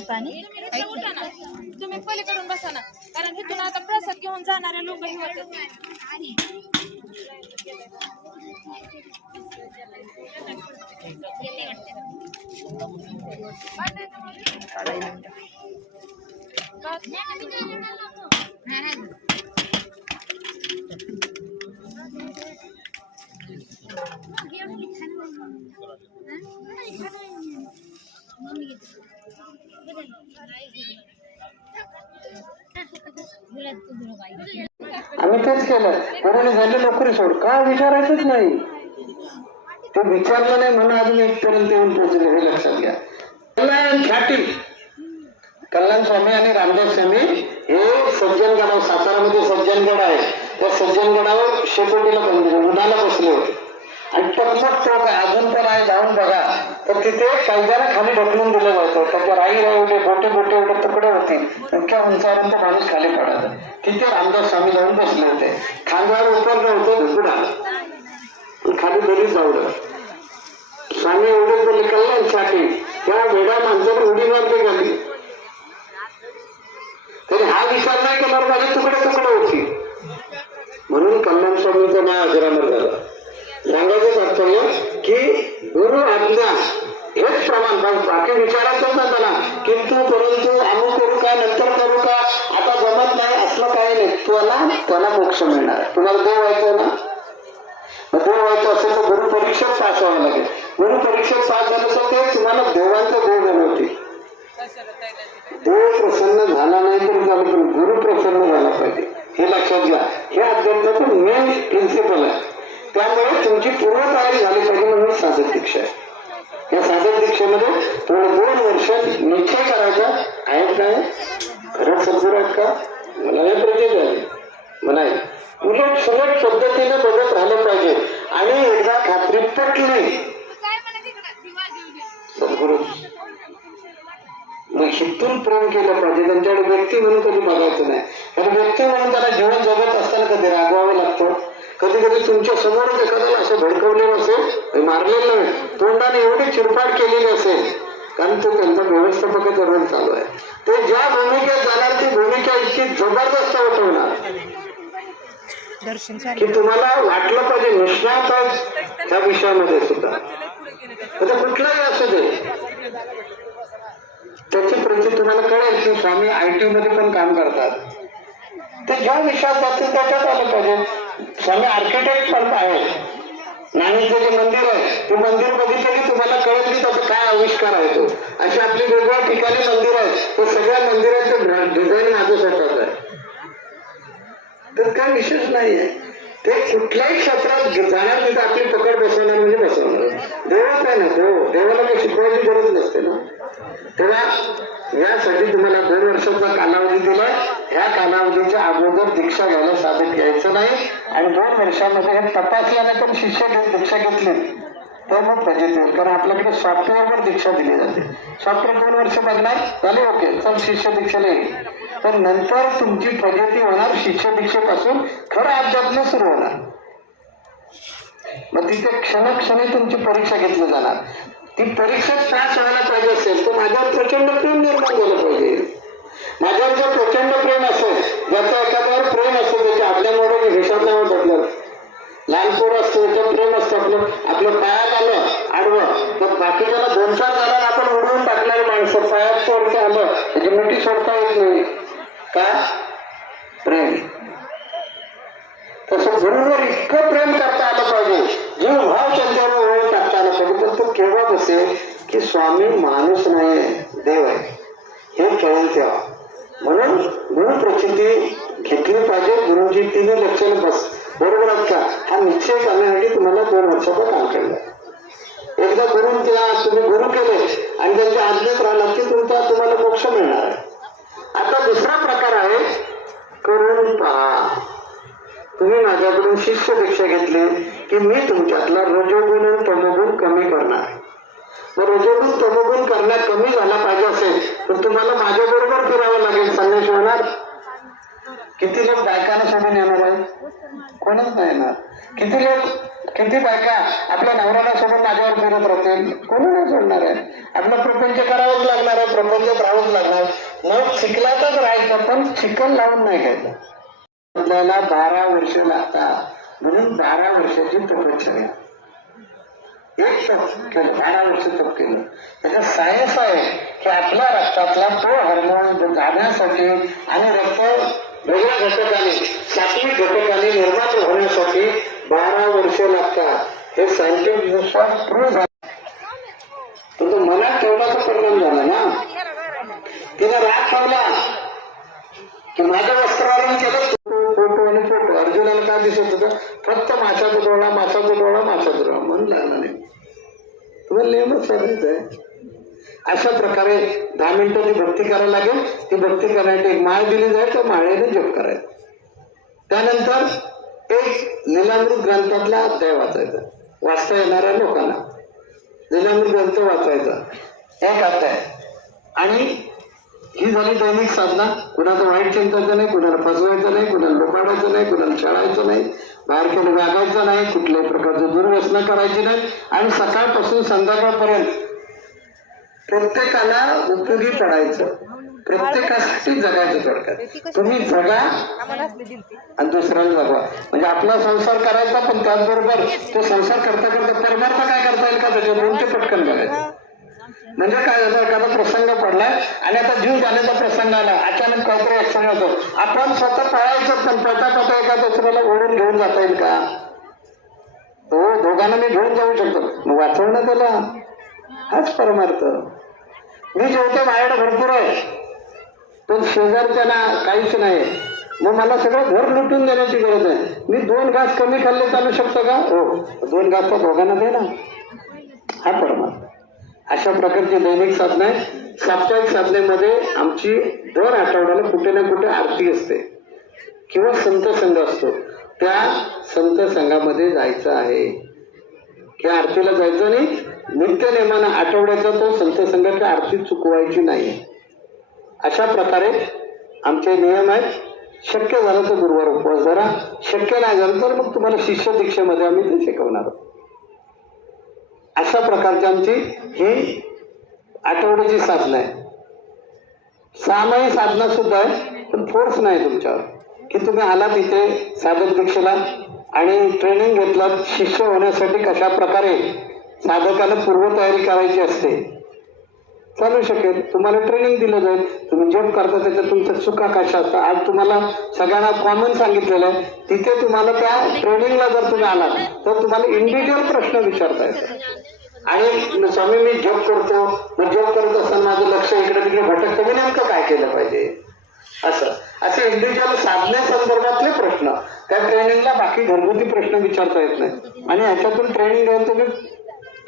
पाणी तुम्ही पलीकडून बसा ना. कारण इथून आता प्रसाद घेऊन जाणारे लोक আড়াই ঘণ্টা ভুলে তো ভাই आम्ही तेच केलं. गुरुने झाले नोकरी सोड का विचारायचंच नाही? ते विचारलं नाही म्हणून अजून इथपर्यंत येऊन पोहोचले हे लक्षात घ्या. कल्याण घाटी. कल्याण स्वामी आणि रामदास स्वामी हे सज्जनगडावर सातारामध्ये सज्जनगड आहे. त्या सज्जनगडावर शेकोटीला बंद उन्हाला बसले होते. आणि टकमक टोक आहे. अजून पण आहे जाऊन बघा. तर तिथे कैद्याला खाली ढकलून दिलं जायचं. त्याच्या राई एवढे मोठे मोठे एवढे तुकडे होते. इतक्या उंचावरून तो माणूस खाली पडायचा. तिथे रामदास स्वामी जाऊन बसले होते. खांद्यावर उतरलं होतं उडा खाली बरीच जावलं स्वामी एवढे बोलले कल्याणसाठी त्या वेड्या माणसाने उडी मारते गेली तरी हा विचार नाही केला माझे तुकडे तुकडे होती. म्हणून कल्याण स्वामीचं नाव अजरामर झालं. की गुरु आज्ञा हेच प्रमाण पण बाकी विचारायचंच ना त्याला. किंतु परंतु अमुक करू का नंतर करू का आता जमत नाही असलं काही नाही. तुला त्याला मोक्ष मिळणार. तुम्हाला देव व्हायचं ना? मग देव व्हायचं असेल तर गुरु परीक्षेत पास व्हावं लागेल. गुरु परीक्षेत पास झालं तर ते तुम्हाला देवांचं देव बनवते देव प्रसन्न झाला नाही तरी झालं पण गुरु प्रसन्न झाला पाहिजे. हे लक्षात घ्या. हे अध्यात्माचं मेन प्रिन्सिपल आहे. त्यामुळे तुमची पूर्ण तयारी झाली पाहिजे म्हणून साधक दीक्षा आहे. या साधक दीक्षेमध्ये पूर्ण दोन वर्ष निश्चय करायचा. आहेत काय खरंच सद्गुरू आहेत का? मला हे प्रतीत आहे मला उलट सुलट पद्धतीने बघत राहिलं पाहिजे. आणि एकदा खात्री पटली. सद्गुरू मग हितून प्रेम केलं पाहिजे. त्यांच्याकडे व्यक्ती म्हणून कधी बघायचं नाही. कारण व्यक्ती म्हणून त्याला जीवन जगत असताना कधी रागवावं लागतं? कधी कधी तुमच्या समोरच एखाद्याला असं भडकवलेलं असेल मारलेलं तोंडाने एवढी चिरफाड केलेली असेल कारण तो त्यांचा व्यवस्थापकाचा रोल चालू आहे. ते ज्या भूमिकेत जाणार ती भूमिका इतकी जबरदस्त होणार दर्शन की तुम्हाला वाटलं पाहिजे निष्णातच त्या विषयामध्ये सुद्धा. आता कुठलाही असू दे. त्याची प्रती तुम्हाला कळेल की स्वामी आय टी मध्ये पण काम करतात. ते ज्या विषयात जातील त्याच्यात आलं पाहिजे. स्वामी आर्किटेक्ट पण आहेत नाणीचं जे मंदिर आहे. ते मंदिर बघितलं की तुम्हाला कळत की त्याचा काय आविष्कार आहे तो. अशी आपली वेगवेगळ्या ठिकाणी मंदिर आहेत. तर सगळ्या मंदिराचं डिझाईन माझं स्वतःच आहे. तर काय विशेष नाहीये. ते कुठल्याही क्षेत्रात जाणार तिथे आपली पकड बसवणार म्हणजे बसवणार. देवच आहे ना देव देवाला काही शिकवायची गरज नसते ना. तेव्हा यासाठी तुम्हाला दोन वर्षाचा कालावधी दिला ह्या कालावधीच्या अगोदर दीक्षा घ्यायला साधक घ्यायचं नाही. आणि दोन वर्षामध्ये हे तपासल्यानंतर शिष्य घेऊन दीक्षा घेतली. तर मग फजित होईल कारण आपल्याकडे सॉफ्टवेअरवर दीक्षा दिली जाते. सॉफ्टवेअर दोन वर्ष बघणार झाले ओके चल शिष्य दीक्षेला येईल तर नंतर तुमची प्रगती होणार शिष्य दीक्षेपासून खरं अध्यात्म सुरू होणार. मग तिथे क्षणक्षणी तुमची परीक्षा घेतली जाणार. ती परीक्षा पास व्हायला पाहिजे असेल तर माझ्यावर प्रचंड प्रेम निर्माण झालं पाहिजे. माझ्यावर जर प्रचंड प्रेम असेल ज्याचा एखाद्यावर प्रेम असतो त्याच्या आपल्यामुळे हिशोब नाही होत आपल्याला. लहान पोर असतं त्याच्यावर प्रेम असतं आपलं. आपलं पायात आलं आडवं. मग बाकीच्याला दोन चार जणांना आपण उडवून टाकणारी माणसं पायात सोडतं आलं त्याची मोठी सोडता येत नाही. प्रेम. तसं गुरुवर इतकं प्रेम करता आलं पाहिजे. जीव भाव त्यांच्यावर ओळख टाकता आलं पाहिजे पण तो केव्हा बसेल की स्वामी माणूस नाही देव आहे. हे कळेल तेव्हा. म्हणून गुरु प्रचिती घेतली पाहिजे गुरुजी तिन्ही लक्षण बस. बरोबर आहेत का? हा निश्चय करण्यासाठी तुम्हाला दोन वर्षाचं काम केलं. एकदा गुरु त्या तुम्ही गुरु केले आणि त्यांच्या आज्ञेत राहिला की तुमचा तुम्हाला मोक्ष मिळणार आहे. आता दुसरा प्रकार आहे करून पहा. तुम्ही माझ्याकडून शिष्य दीक्षा घेतली की मी तुमच्यातला रजोगुण आणि तमोगुण कमी करणार. मग रोजोगुण करण्यात कमी झाला पाहिजे असेल तर तुम्हाला माझ्या बरोबर फिरावं लागेल संदेश होणार. किती लोक बायकांना सोडून येणार आहे? कोणच नाही येणार. किती लोक किती बायका आपल्या नवऱ्याला सोडून माझ्यावर फिरत राहतील? कोणी नाही सोडणार आहे? आपलं प्रपंच करावंच लागणार आहे प्रपंच राहावंच लागणार. मग चिखलातच राहायचं पण चिखल लावून नाही घ्यायचं. आपल्याला बारा वर्ष लागतात. म्हणून बारा वर्षाची तपश्चर्या. एक तप केलं बारा वर्ष तप केलं. त्याचा सायन्स आहे की आपल्या रक्तातला तो हार्मोन जाण्यासाठी आणि रक्त वेगळ्या घटकाने सात्विक घटकाने निर्माण होण्यासाठी बारा वर्ष लागतात. हे सायंटिफिक दृष्ट्या प्रूव्ह झालं. तर तो मनात ठेवण्याचा परिणाम झाला ना? तिने राग ठेवला. की माझ्या वस्त्रवारण केलं फोटो आणि फोटो. अर्जुनाला काय दिसत होतं? फक्त माशाचा तुटवला माशाचा डोळा माशाचा डोळा मन नाही. तुम्हाला नेहमीच सांगायचं आहे. अशा प्रकारे दहा मिनिटं ती भक्ती करायला लागेल. ती भक्ती करण्यासाठी एक माळ दिली जाईल तर माळेने जप करायचं. त्यानंतर एक लीलामृत ग्रंथातला अध्याय वाचायचा. वाचता येणाऱ्या लोकांना. लीलामृत ग्रंथ वाचायचा. एक अध्याय. आणि ही झाली दैनिक साधना. कुणाचं वाईट चिंतायचं नाही कुणाला फसवायचं नाही कुणाला लुबाडायचं नाही कुणाला चढायचं नाही बाहेर केलं वागायचं नाही कुठल्याही प्रकारचं दुर्व्यसनं करायची नाही. आणि सकाळपासून संध्याकाळपर्यंत प्रत्येकाला उपयोगी पडायचं. प्रत्येकासाठी जगायचं थोडक्यात. तुम्ही जगा आणि दुसऱ्याला जगवा. म्हणजे आपला संसार करायचा पण त्याचबरोबर तो संसार करता करता परमार्थ काय करता येईल का? त्याच्या दोन ते पटकन बघायचं. म्हणजे काय झालं एखादा प्रसंग पडला आणि आता जीव जाण्याचा प्रसंग आला अचानक काहीतरी ऍक्शन होतो. आपण स्वतः पळायचं पण पळता पळता एका दुसऱ्याला ओढून घेऊन जाता येईल का? तो दोघांना मी घेऊन जाऊ शकतो. मग वाचवणं त्याला. हाच परमार्थ. मी जेवतो माझ्याकडे भरपूर आहे. पण शेजारच्याला काहीच नाही. मग मला सगळं घर लुटून देण्याची गरज आहे. मी दोन घास कमी खाल्ले चालू शकतो का? हो दोन घास तर दोघांना दे ना. हा परमार्थ. अशा प्रकारची दैनिक साधना आहे साप्ताहिक साधनेमध्ये आमची दर आठवड्याला कुठे ना कुठे आरती असते. किंवा संत संघ असतो त्या संत संघामध्ये जायचं आहे. त्या आरतीला जायचं नाही नित्य नेमानं आठवड्याचा तो संत संघाची आरती चुकवायची नाही. अशा प्रकारे आमचे नियम आहेत. शक्य झालं तर गुरुवार उपवास धरा. शक्य नाही झालं तर मग तुम्हाला शिष्य दीक्षेमध्ये आम्ही ते शिकवणार आहोत. अशा प्रकारची आमची ही आठवड्याची साधना आहे सहामाही साधना सुद्धा आहे पण फोर्स नाही तुमच्यावर. की तुम्ही आलात इथे साधक दीक्षेला आणि ट्रेनिंग घेतलात शिष्य होण्यासाठी कशा प्रकारे साधकाला पूर्वतयारी करायची असते चालू शकेल. तुम्हाला ट्रेनिंग दिलं जाईल. तुम्ही जॉब करता त्याच्यात तुमच्या चुका कशा असतात? आज तुम्हाला सगळ्यांना कॉमन सांगितलेलं आहे. तिथे तुम्हाला त्या ट्रेनिंगला जर तुम्ही आलात तर तुम्हाला इंडिव्हिज्युअल प्रश्न विचारता येतात. आणि स्वामी मी जॉब करतो. मग जॉब करत असताना माझं लक्ष इकडे तिकडे भटकतं. मी नेमकं काय केलं पाहिजे? असं. असे इंडिव्हिज्युअल साधण्या संदर्भातले प्रश्न. त्या ट्रेनिंगला बाकी घरगुती प्रश्न विचारता येत नाही. आणि ह्याच्यातून ट्रेनिंग घेऊन तुम्ही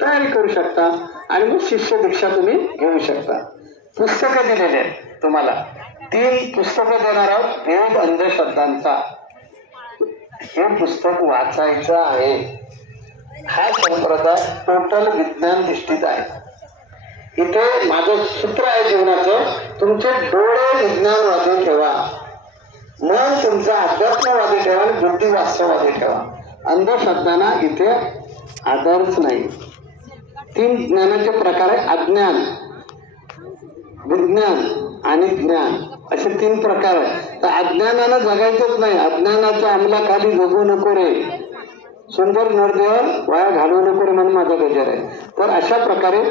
तयारी करू शकता आणि मग शिष्य दीक्षा तुम्ही घेऊ शकता. पुस्तकं दिलेली आहेत तुम्हाला. तीन पुस्तकं देणार आहोत. वेद अंधश्रद्धांचा. हे पुस्तक वाचायचं आहे. हा संप्रदाय टोटल विज्ञान दृष्टीत आहे. इथे माझं सूत्र आहे जीवनाचं तुमचे डोळे विज्ञानवादी ठेवा. मन तुमचा अध्यात्मवादी ठेवा आणि बुद्धी वास्तववादी ठेवा. अंधश्रद्धांना इथे आधारच नाही. तीन ज्ञानाचे प्रकार आहे अज्ञान विज्ञान आणि ज्ञान असे तीन प्रकार आहेत. तर अज्ञानानं जगायचंच नाही. अज्ञानाच्या अंमलाखाली जगू नको रे. सुंदर नरदेव वाया घालवू नको रे म्हणून माझा विचार आहे. तर अशा प्रकारे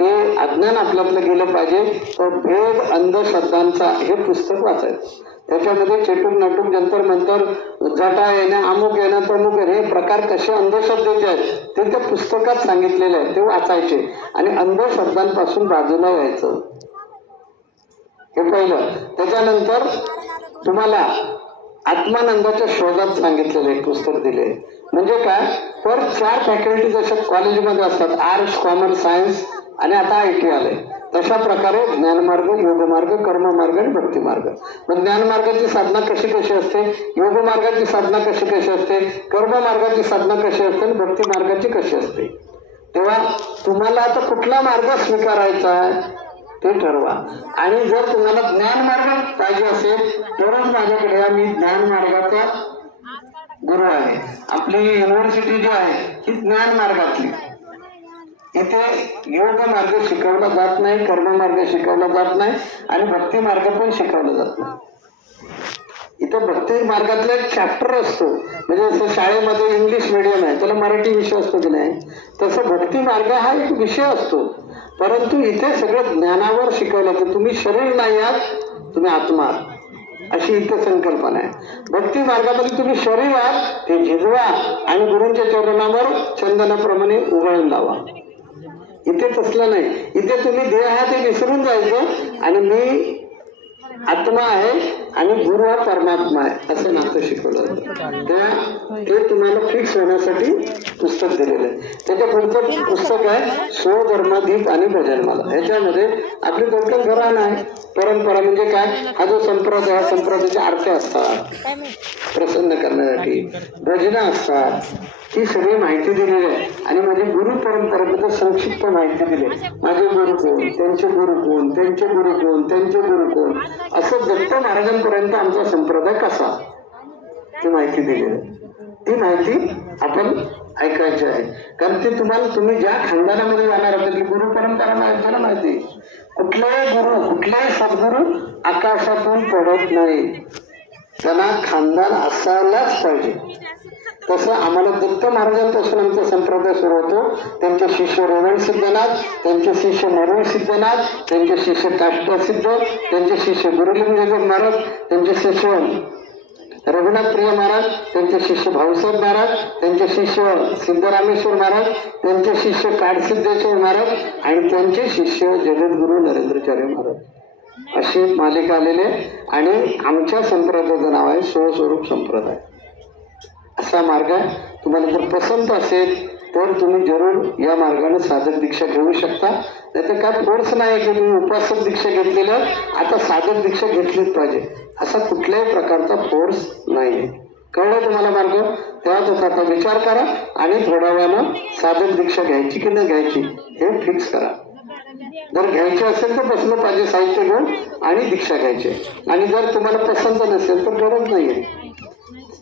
ते अज्ञान आपल्यातलं गेलं पाहिजे. तर भेद अंधश्रद्धांचा हे पुस्तक वाचायचं. त्याच्यामध्ये चेटूक नाटूक जंतर मंतर जटा येणं अमुक येणं तमुक येणं हे प्रकार कसे अंधश्रद्धेचे आहेत ते त्या पुस्तकात सांगितलेले आहे ते वाचायचे. आणि अंधश्रद्धांपासून बाजूला यायचं. हे पहिलं. त्याच्यानंतर तुम्हाला आत्मानंदाच्या शोधात सांगितलेलं एक पुस्तक दिले. म्हणजे काय? तर चार फॅकल्टीज अशा कॉलेजमध्ये असतात. आर्ट्स कॉमर्स सायन्स आणि आता ऐकू आले आलंय. तशा प्रकारे ज्ञानमार्ग योगमार्ग कर्ममार्ग आणि भक्तिमार्ग. मग ज्ञानमार्गाची साधना कशी कशी असते? योगमार्गाची साधना कशी कशी असते? कर्म मार्गाची साधना कशी असते? आणि भक्तिमार्गाची कशी असते? तेव्हा तुम्हाला आता कुठला मार्ग स्वीकारायचा आहे? ते ठरवा. आणि जर तुम्हाला ज्ञान मार्ग पाहिजे असेल तरच माझ्याकडे मी ज्ञान मार्गाचा गुरु आहे. आपली युनिव्हर्सिटी जी आहे ही ज्ञान मार्गातली इथे योग मार्ग शिकवला जात नाही कर्म मार्ग शिकवला जात नाही आणि भक्ती मार्ग पण शिकवला जात नाही. इथं भक्ती मार्गातला एक चॅप्टर असतो. म्हणजे जसं शाळेमध्ये इंग्लिश मिडियम आहे त्याला मराठी विषय असतो की नाही? तसं भक्ती मार्ग हा एक विषय असतो. परंतु इथे सगळं ज्ञानावर शिकवलं जातं. तुम्ही शरीर नाही आहात तुम्ही आत्मा आहात. अशी इथं संकल्पना आहे. भक्ती मार्गामध्ये तुम्ही शरीर आहात ते झिजवा आणि गुरूंच्या चरणावर चंदनाप्रमाणे उघळून लावा. इथे तसलं नाही. इथे तुम्ही देह आहात ते विसरून जायचं. आणि मी आत्मा आहे आणि गुरु हा परमात्मा आहे असं नातं शिकवलं जातं त्या ते तुम्हाला फिक्स होण्यासाठी पुस्तक दिलेलं आहे. त्याच्या पुढचं पुस्तक आहे? स्वधर्माधीप आणि भजनमाला ह्याच्यामध्ये आपली टोटल घराणं आहे परंपरा म्हणजे काय? हा जो संप्रदाय हा संप्रदायाच्या आरत्या असतात. प्रसन्न करण्यासाठी. भजनं असतात. ही सगळी माहिती दिलेली आहे. आणि माझी गुरु परंपरेबद्दल संक्षिप्त माहिती दिली आहे. माझे गुरु कोण? त्यांचे गुरु कोण? त्यांचे गुरु कोण? त्यांचे गुरु कोण? असं दत्त महाराजांपर्यंत आमचा संप्रदाय कसा? ती माहिती दिली. ती माहिती आपण ऐकायची आहे. कारण ते तुम्हाला तुम्ही ज्या खानदानामध्ये जाणार आहात ती गुरु परंपरा माहिती ना माहिती कुठलाही गुरु कुठलाही सद्गुरु आकाशातून पडत नाही. त्यांना खानदान असायलाच पाहिजे. तसं आम्हाला दत्त महाराजांपासून आमचा संप्रदाय सुरू होतो. त्यांचे शिष्य रोवण सिद्धनाथ त्यांचे शिष्य मरुण सिद्धनाथ त्यांचे शिष्य काष्टसिद्ध त्यांचे शिष्य गुरुलिंग महाराज त्यांचे शिष्य रघुनाथ प्रिय महाराज त्यांचे शिष्य भाऊसाहेब महाराज त्यांचे शिष्य सिद्धरामेश्वर महाराज त्यांचे शिष्य काडसिद्धेश्वर महाराज आणि त्यांचे शिष्य जगद्गुरु नरेंद्रचार्य महाराज. अशी मालिका आलेली आणि आमच्या संप्रदायाचं नाव आहे स्वस्वरूप संप्रदाय. असा मार्ग आहे तुम्हाला जर पसंत असेल तर तुम्ही जरूर या मार्गाने साधक दीक्षा घेऊ शकता. नाही तर काय फोर्स नाही की तुम्ही उपासक दीक्षा घेतलेलं आता साधक दीक्षा घेतलीच पाहिजे. असा कुठल्याही प्रकारचा फोर्स नाही कळलं तुम्हाला मार्ग? तेव्हाच आता विचार करा आणि थोड्या वेळानं साधक दीक्षा घ्यायची की नाही घ्यायची हे फिक्स करा. जर घ्यायचे असेल तर बसलं पाहिजे साहित्य घेऊन आणि दीक्षा घ्यायची. आणि जर तुम्हाला पसंत नसेल तर गरज आहे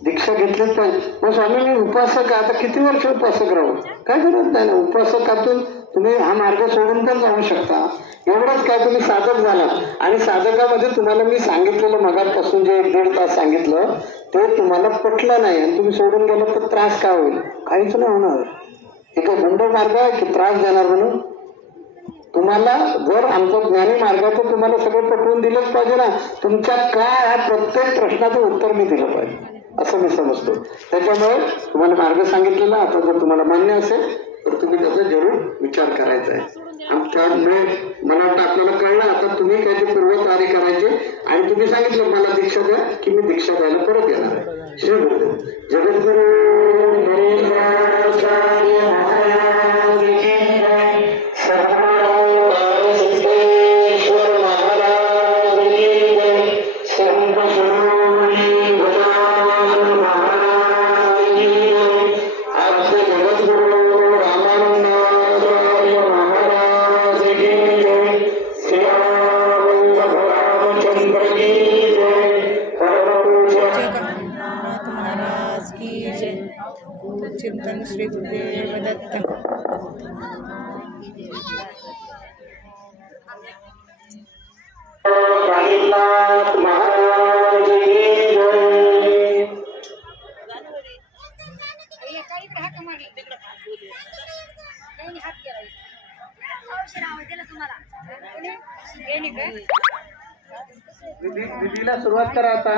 दीक्षा घेतलीच पाहिजे मग स्वामी मी उपासक आता किती वर्ष उपासक राहू? काय करत नाही ना? उपासकातून तुम्ही हा मार्ग सोडून पण जाऊ शकता. एवढंच काय तुम्ही साधक झाला आणि साधकामध्ये तुम्हाला मी सांगितलेलं मगापासून जे एक दीड तास सांगितलं ते तुम्हाला पटलं नाही. आणि तुम्ही सोडून गेलं तर त्रास काय होईल? काहीच नाही होणार. एक काय गुंड मार्ग आहे की त्रास देणार म्हणून? तुम्हाला जर आमचा ज्ञानी मार्ग तर तुम्हाला सगळं पटवून दिलंच पाहिजे ना. तुमच्या काय ह्या प्रत्येक प्रश्नाचं उत्तर मी दिलं पाहिजे. असं मी समजतो. त्याच्यामुळे तुम्हाला मार्ग सांगितलेला आता जर तुम्हाला मान्य असेल तर तुम्ही त्याचा जरूर विचार करायचा आहे. आणि त्यामुळे मला वाटतं आपल्याला कळलं आता तुम्ही काय ते पूर्वतयारी करायची आणि तुम्ही सांगितलं मला दीक्षा द्या की मी दीक्षा द्यायला परत येणार आहे. श्री गुरुदेव. जगद्गुरु विधीला सुरुवात करा आता.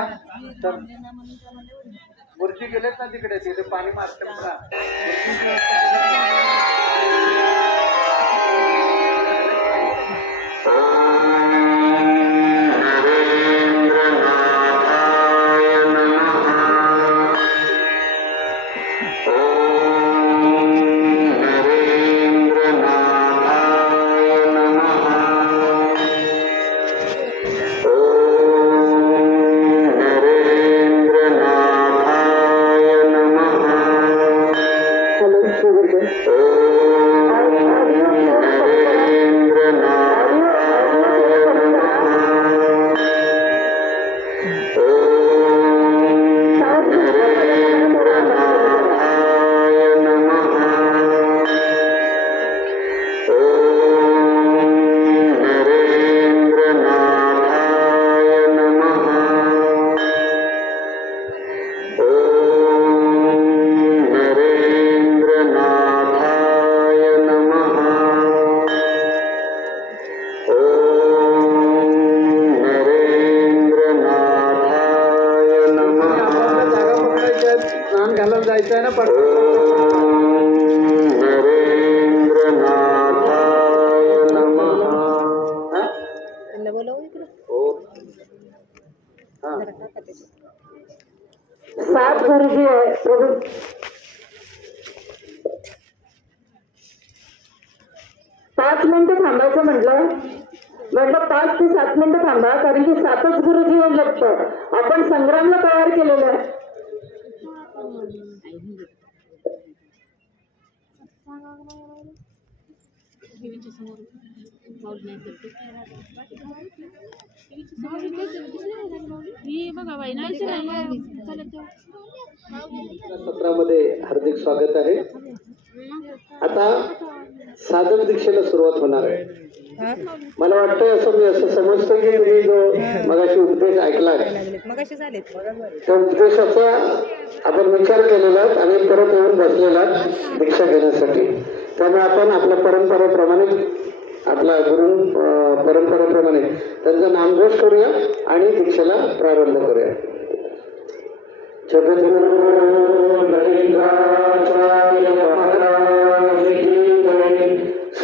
तर मूर्ती गेलेत ना तिकडे तिथे पाणी मारते त्याला जायचं आहे ना पण आता साधन दीक्षेला सुरुवात होणार आहे. मला वाटतंय असं मी असं समजतो की तुम्ही जो मगाशी उपदेश ऐकला त्या उपदेशाचा आपण विचार केलेला आणि परत येऊन बसलेला दीक्षा घेण्यासाठी. त्यामुळे आपण आपल्या परंपरेप्रमाणे आपला गुरु परंपरेप्रमाणे त्यांचा नामघोष करूया आणि दीक्षेला प्रारंभ करूया. जगद्गुरु नरेंद्राचार्य महाराज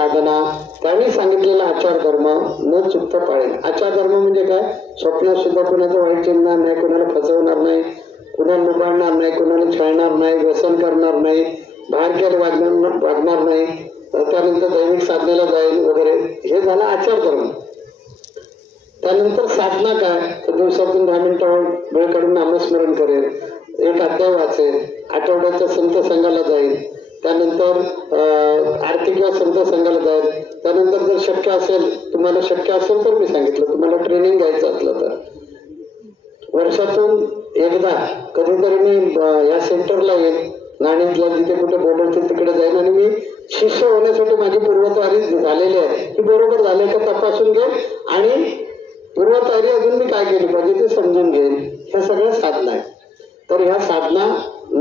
साधना. त्यांनी सांगितलेला आचार धर्म न चुकता पाळेल आचार धर्म म्हणजे काय? स्वप्नात सुद्धा कुणाचं वाईट चिंतणार नाही कुणाला फसवणार नाही कुणाला लुबाडणार नाही कुणाला छळणार नाही व्यसन करणार नाही बाहेर केलं वागणार वागणार नाही. त्यानंतर दैनिक साधनेला जाईल वगैरे. हे झालं आचार धर्म त्यानंतर साधना काय? तर दिवसातून दहा मिनिटं वेळ काढून नामस्मरण करेल. एक अध्याय वाचेल. आठवड्याच्या संत संघाला जाईल. त्यानंतर आर्थिक आरती किंवा संत संघाला जाईल. त्यानंतर जर शक्य असेल तुम्हाला शक्य असेल तर मी सांगितलं. तुम्हाला ट्रेनिंग घ्यायचं असलं तर. वर्षातून एकदा कधीतरी मी या सेंटरला येईल. नाणीतला जिथे कुठे बोलवतील तिकडे जाईन आणि मी शिष्य होण्यासाठी माझी पूर्वतयारी झालेली आहे. ही बरोबर झाली का तपासून घेईन आणि पूर्वतयारी अजून मी काय केली पाहिजे ते समजून घेईन ह्या सगळ्या साधना आहे. तर ह्या साधना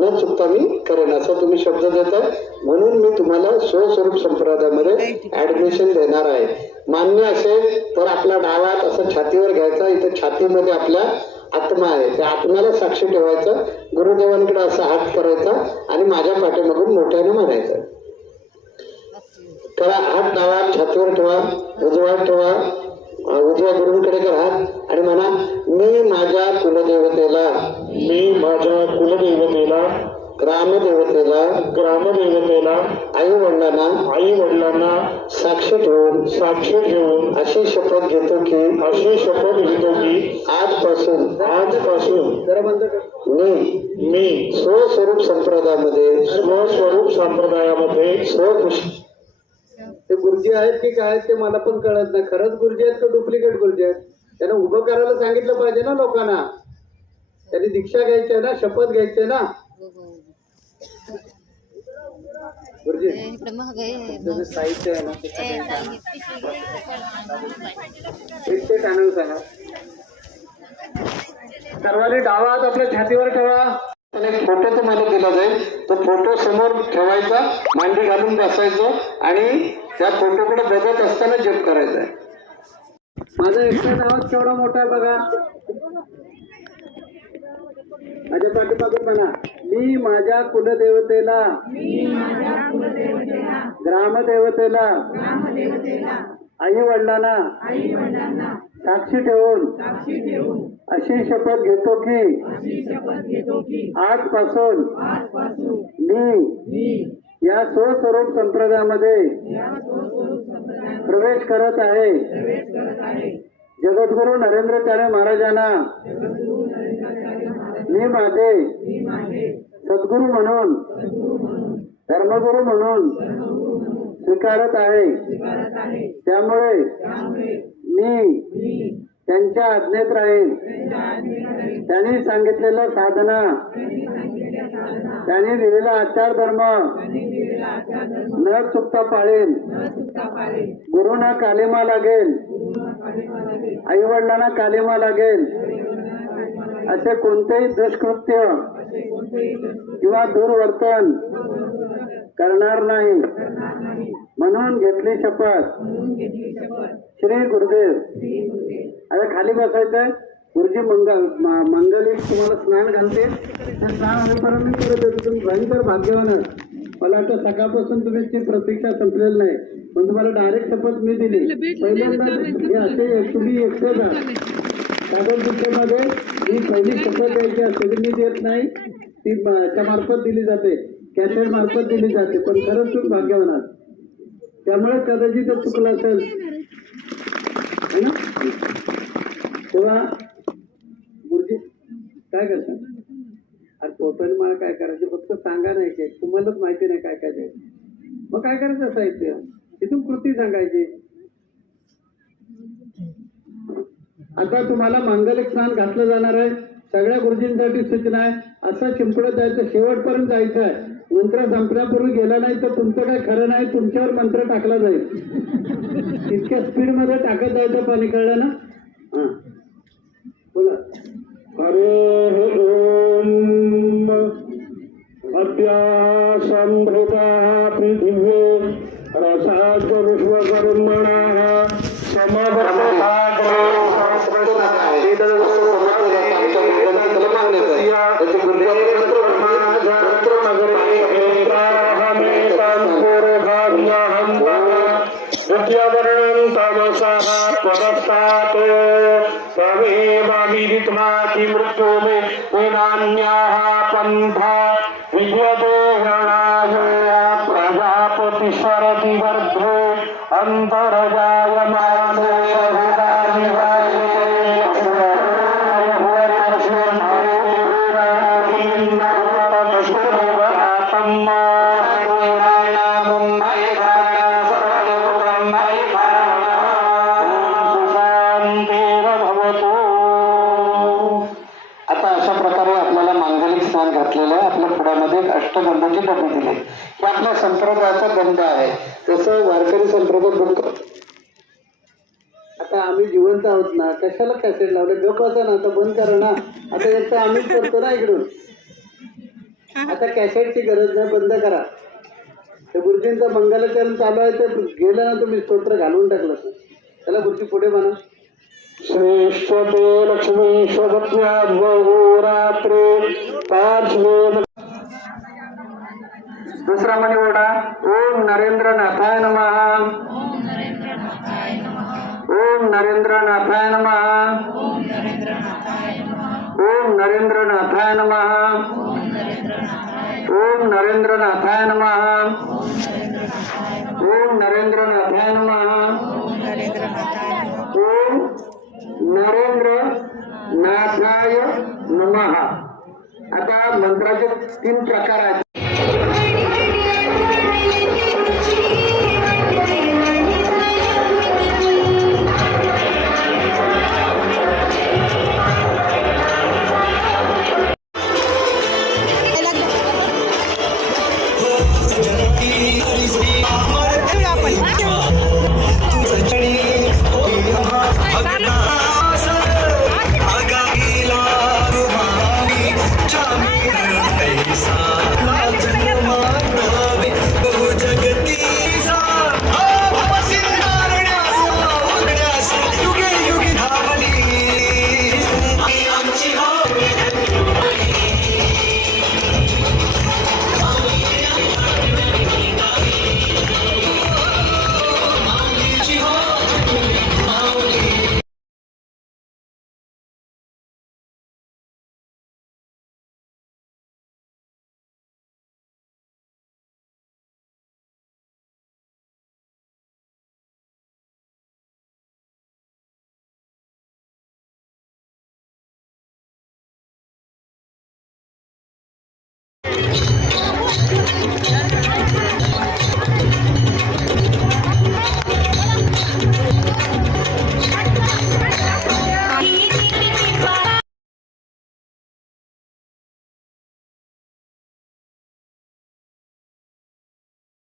न चुकता मी करेन असं तुम्ही शब्द देताय. म्हणून मी तुम्हाला स्वस्वरूप संप्रदायामध्ये ऍडमिशन देणार आहे. मान्य असेल तर आपला डावात असं छातीवर घ्यायचा इथं छातीमध्ये आपल्या आत्मा आहे. त्या आत्म्याला साक्षी ठेवायचं गुरुदेवांकडे असा हात करायचा आणि माझ्या पाठीमागून मोठ्याने म्हणायचं करा हात डावा छातीवर ठेवा उजवा ठेवा उजव्या गुरुंकडे करा आणि म्हणा मी माझ्या कुलदेवतेला मी माझ्या कुलदेवतेला ग्रामदेवतेला ग्रामदेवतेला आई वडिलांना आई वडिलांना साक्ष ठेवून साक्ष ठेवून अशी शपथ घेतो की अशी शपथ घेतो की आजपासून आजपासून मी मी स्वस्वरूप संप्रदायामध्ये स्वस्वरूप संप्रदायामध्ये स्वपुष ते गुरुजी आहेत की काय आहेत ते मला पण कळत नाही. खरंच गुरुजी आहेत का डुप्लिकेट गुरुजी आहेत? त्यांना उभं करायला सांगितलं पाहिजे ना लोकांना. त्यांनी दीक्षा घ्यायची आहे ना शपथ घ्यायची आहे ना? साहित्य आहे ना सांगा. सर्वांनी डावा हात आपल्या छातीवर ठेवा. एक फोटो तुम्हाला दिला जाईल. तो फोटो समोर ठेवायचा मांडी घालून बसायचं आणि त्या फोटोकडे बघत असताना जप करायचा माझं एकटा नाव केवढा मोठा आहे बघा? माझ्या पाठीमागून म्हणा मी माझ्या कुलदेवतेला ग्रामदेवतेला आई वडिलांना साक्षी ठेवून अशी शपथ घेतो की आजपासून मी या स्वस्वरूप संप्रदायामध्ये प्रवेश करत आहे. जगद्गुरु नरेंद्रचार्य महाराजांना मी माझे. सद्गुरू म्हणून. धर्मगुरू म्हणून. स्वीकारत आहे. त्यामुळे मी त्यांच्या आज्ञेत राहील त्यांनी सांगितलेलं साधना. त्यांनी दिलेला आचार धर्म. न चुकता पाळेल गुरुना कालिमा लागेल. आई वडिलांना कालिमा लागेल. असे कोणतेही दुष्कृत्य किंवा दुर्वर्तन करणार नाही. म्हणून घेतली शपथ. श्री गुरुदेव. आता खाली बसायचंय. गुरुजी मंगल म- मंगलिक तुम्हाला स्नान घालते. ते स्नान होईपर्यंत मी करत होतो. तुम्ही भयंकर भाग्यवान. मला वाटतं सकाळपासून तुम्ही ती प्रतीक्षा संपलेली नाही. पण तुम्हाला डायरेक्ट शपथ मी दिली. पहिल्यांदा हे असे तुम्ही एकटेच आहात. कागदपत्रामध्ये ही पहिली शपथ आहे असते सगळी देत नाही ती मार्फत दिली जाते. कॅसेट मार्फत दिली जाते पण खरंच तुम्ही भाग्यवान आहात. त्यामुळे कदाचित जर चुकलं असेल. तेव्हा गुरुजी काय करता? अरे टोटल मला काय करायचं? फक्त सांगा नाही की तुम्हालाच माहिती नाही काय काय द्यायचं मग काय करायचं साहित्य? तिथून कृती सांगायची. आता तुम्हाला मांगलिक स्नान घातलं जाणार आहे. सगळ्या गुरुजींसाठी सूचना आहे. असं चिंपडत जायचं शेवटपर्यंत जायचं आहे. मंत्र संपण्यापूर्वी गेला नाही तर तुमचं काय खरं नाही तुमच्यावर मंत्र टाकला जाईल. इतक्या स्पीडमध्ये टाकत जायचं पाणी कळलं ना? बोला. अरे ओम. अद्यासंभृता पृथिवे रसाच विश्वकर्मणः समाधान विदित्माति मृत्यो मे वेदान्याः पन्था। वारकरी संप्रदाय बुक आता आम्ही जिवंत आहोत ना कशाला कॅसेट लावले? गप असा ना आता बंद करा ना. आता एक तर आम्हीच करतो ना इकडून. आता कॅसेटची गरज नाही बंद करा. ते गुरुजींचं मंगलाचरण चालू आहे ते गेलं ना तुम्ही स्तोत्र घालवून टाकलं. त्याला गुरुजी पुढे म्हणा श्रेष्ठते लक्ष्मीश्वरत्याद्वरात्रे पार्श्वे दुसरा म्हणे ओढा ओम नरेंद्र नाथाय नमः. ओम नरेंद्र नाथाय नमः। ओम नरेंद्र नाथाय नमः। ओम नरेंद्र नाथाय नमः। ओम नरेंद्र नाथाय नमः। ओम नरेंद्र नाथाय नमः। आता मंत्राचे तीन प्रकार आहेत.